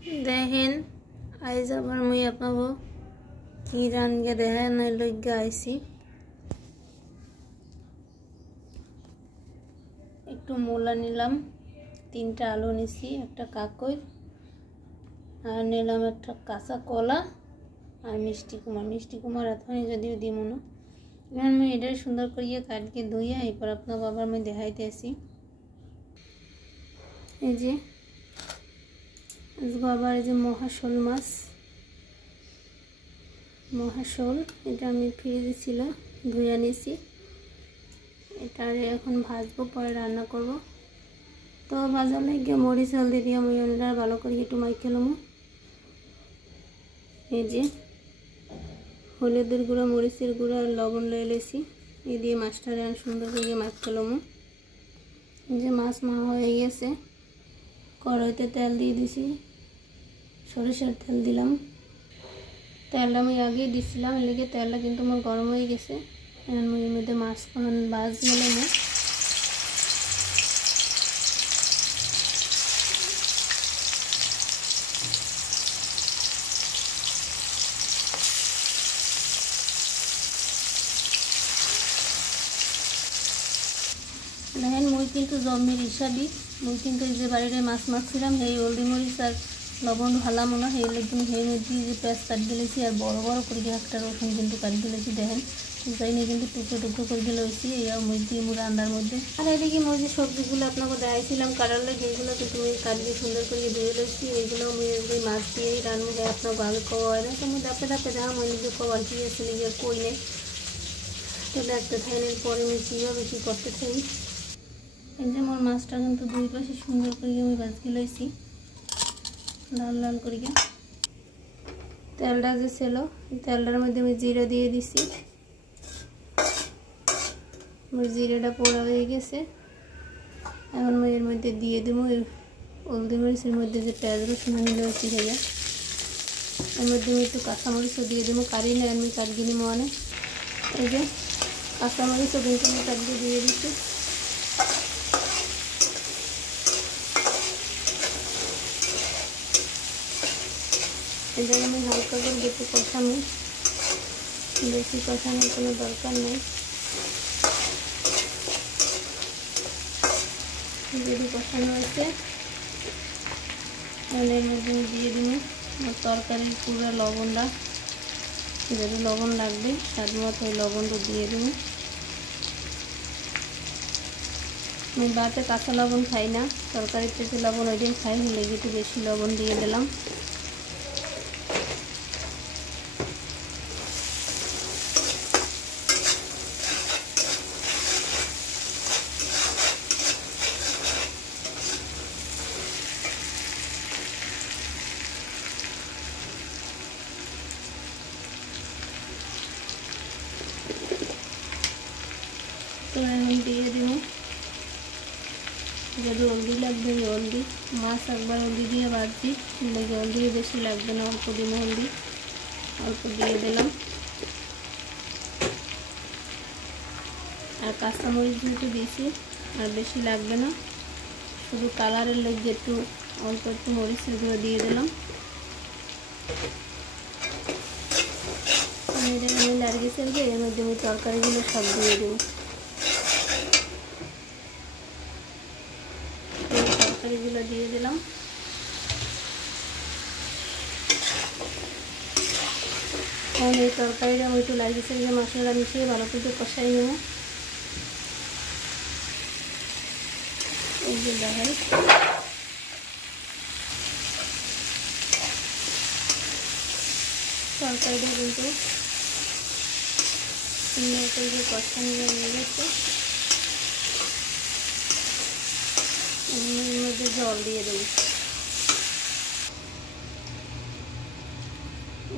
দেখেন আইজ আবার মুই আপনাকে কি রানগে দেখেন লইগা আইছি। একটু মূলা নিলাম, 3টা আলু নিছি, একটা কাকই আর নিলাম একটা কাঁচা কলা আর মিষ্টি কুমার এতখানি যদিও দিব না। এখন আমি এটা সুন্দর করিয়ে কাটকে ধুইয়া এরপর আপনাকে আবার আমি দেখাইতেছি। এই যে আবার এই যে মহাশোল মাছ, মহাশোল এটা আমি ফ্রিজে ছিল ধুইয়া নিছি। এটারে এখন ভাজবো, পরে রান্না করব। তো ভাজার লাগে মরিচ হলদি দিয়ে আমি ভালো করে একটু মাইকে লমু। এই যে হলুদের গুঁড়া, মরিচের গুঁড়া আর লবণ লয়ে লেছি, এই দিয়ে মাছটারে সুন্দর করে মাইকে লমু। এই যে মাছ হয়ে গেছে, কড়াইতে তেল দিয়ে দিছি, সরিষার তেল দিলাম। তেলটা আমি আগেই দিছিলাম, এর লেগে তেলটা কিন্তু আমার গরম হয়ে গেছে। এখন আমি এর মধ্যে মাছ ভাজ নিলাম। দেখেন মুই কিন্তু জমির হিসাবই, মুই কিন্তু এই যে বাড়িতে মাছ মারছিলাম সেই হলদি মরিচ আর লবণ ভালাম না, সেই একদম সেই মধ্যে যে পেঁয়াজ কাট দিলেছি আর বড় বড় করে একটা রসুন কিন্তু কাট দিলেছি। দেখেন যাই নিয়ে কিন্তু টুকরো টুকরো করে দিলে হয়েছি এইও মুই দিয়ে মুড়া আন্দার মধ্যে। আর এদিকে মুই যে সবজিগুলো আপনাকে দেখাইছিলাম কাটার লাগে সেইগুলো কিন্তু মুই কাটিয়ে সুন্দর করে ধুয়ে লেছি। এইগুলো মুই ওই মাছ দিয়েই রান্না দেয় আপনাকে আগে খাওয়া হয় না, তো মুই দাপে দাপে দেখা মই নিজে খাওয়ার কি আসলে গিয়ে কই নেই। তো দেখতে থাকেন পরে আমি কীভাবে কী করতে থাকি। এই যে মোর মাছটা কিন্তু দুই পাশে সুন্দর করে আমি ভাজকে লইছি লাল লাল করিয়া। তেলটা যে ছিল তেলটার মধ্যে আমি জিরা দিয়ে দিছি, মোর জিরাটা পোড়া হয়ে গেছে। এখন আমি এর মধ্যে দিয়ে দেবো হলদি মরিচের মধ্যে যে পেঁয়াজ রসুন নিলে হচ্ছে ভাইয়া, এর মধ্যে আমি একটু কাঁচামরিচও দিয়ে দেবো, কারি না আমি কাটগিনি মনে। এই যে কাঁচামরিচও কিন্তু আমি কাটকে দিয়ে দিচ্ছি। এটা আমি হালকা করে একটু কষানো, বেশি কষানোর কোনো দরকার নেই। যদি কষানো হয়েছে তাহলে এর মধ্যে দিয়ে দিব আমার তরকারির পুরো লবণটা, যদি লবণ লাগবে স্বাদ মতো ওই লবণটা দিয়ে দেব। আমি বাতে কাঁচা লবণ খাই না, তরকারিতে যে লবণ ওইটাই খাই, লেগে একটু বেশি লবণ দিয়ে দিলাম। তো এখন দিয়ে দেব যদি হলদি লাগবে হলদি, মাছ একবার হলদি দিয়ে ভাজছি, লেগে হলদি বেশি লাগবে না, অল্প দিন হলদি অল্প দিয়ে দিলাম। আর কাঁচামরিচ যেহেতু দিয়েছি আর বেশি লাগবে না, শুধু কালারের লেগে একটু অল্প একটু মরিচের গুঁড়ো দিয়ে দিলাম। আমি নাড়িয়ে ফেলবো, এর মধ্যে আমি তরকারিগুলো সব দিয়ে দেবো। তরকারিগুলো দিয়ে দিলাম। এখন এই তরকারিটা আমি একটু লাগিয়েছি যে মশলা মিশিয়ে ভালো করে কষাই নেব। এই যে দেখেন তরকারিটা কিন্তু সুন্দর করে কষানো হয়ে গেছে। এর মধ্যে জল দিয়ে দেব,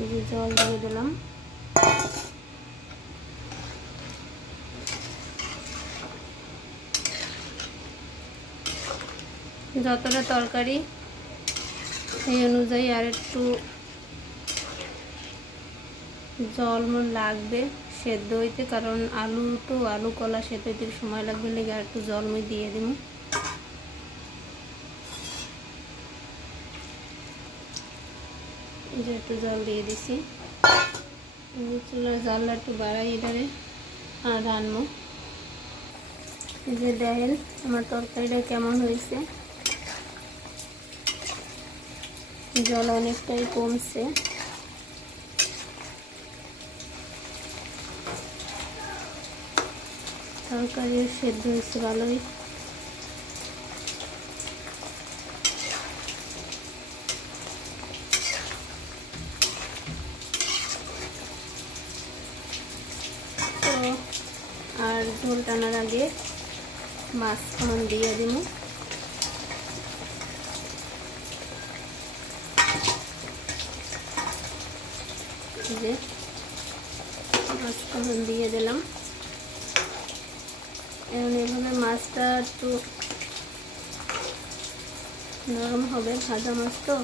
এই যে জল দিয়ে দিলাম। যতটা তরকারি সেই অনুযায়ী আর একটু জল লাগবে সেদ্ধ হইতে, কারণ আলু কলা সেদ্ধ হইতে সময় লাগবে, লেগে আর একটু জল মই দিয়ে দিব। যেহেতু জল দিয়ে দিছি চুলার জালটা একটু বাড়াই এটারে আর রান্না। এই যে দেখেন আমার তরকারিটা কেমন হয়েছে, জল অনেকটাই কমছে। তরকারিও সেদ্ধ হয়েছে ভালোই। তো আর ঝোল টানার আগে মাছ এখন দিয়ে দিব। যে মাছ এখন দিয়ে দিলাম। এখন এভাবে মাছটা একটু নরম হবে, ভাজা মাছ তো,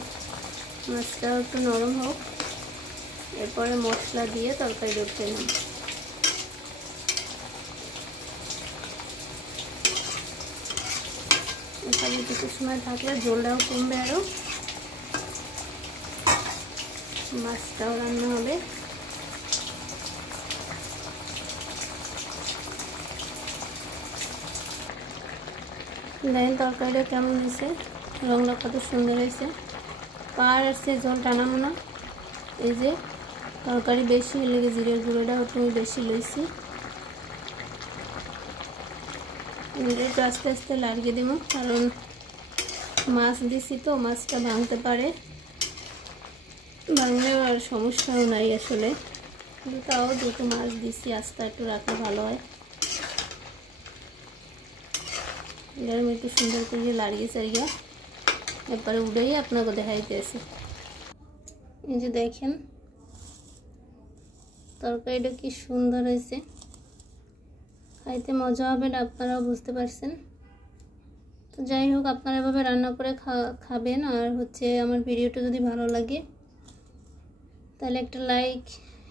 মাছটাও একটু নরম হোক, এরপরে মশলা দিয়ে তরকারি উঠতে নেব। এখানে কিছু সময় থাকলে ঝোলটাও কমবে, আরও মাছটাও রান্না হবে। দেখেন তরকারিটা কেমন হয়েছে, রংটা কত সুন্দর হয়েছে। পার আসছে ঝোল টানাবো না। এই যে তরকারি বেশি হলে জিরের গুঁড়োটা একটু বেশি লইছি, একটু আস্তে আস্তে লাগিয়ে দেবো, কারণ মাছ দিছি তো মাছটা ভাঙতে পারে, ভাঙলেও আর সমস্যাও নাই আসলে, কিন্তু তাও দুটো মাছ দিছি, আস্তে একটু রাখলে ভালো হয়। এরকম একটু সুন্দর করে লাড়িয়ে চাড়িয়ে এরপরে উঠেই আপনাকে দেখাইতেছি। এই যে দেখেন তরকারিটা কি সুন্দর হয়েছে, খাইতে মজা হবে না, আপনারাও বুঝতে পারছেন। তো যাই হোক, আপনারা এভাবে রান্না করে খাবেন। আর হচ্ছে আমার ভিডিওটা যদি ভালো লাগে তাহলে একটা লাইক,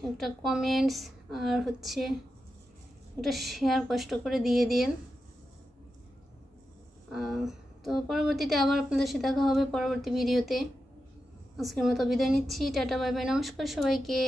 একটা কমেন্টস আর হচ্ছে একটা শেয়ার কষ্ট করে দিয়ে দিন। তো পরবর্তীতে আবার আপনাদের সাথে দেখা হবে পরবর্তী ভিডিওতে। আজকের মতো বিদায় নিচ্ছি, টাটা বাই বাই, নমস্কার সবাইকে।